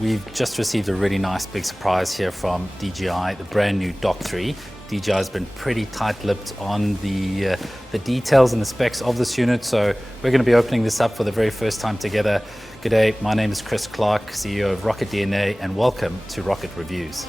We've just received a really nice big surprise here from DJI, the brand new Dock 3. DJI has been pretty tight-lipped on the details and the specs of this unit, so we're going to be opening this up for the very first time together. Good day, my name is Chris Clark, CEO of Rocket DNA, and welcome to Rocket Reviews.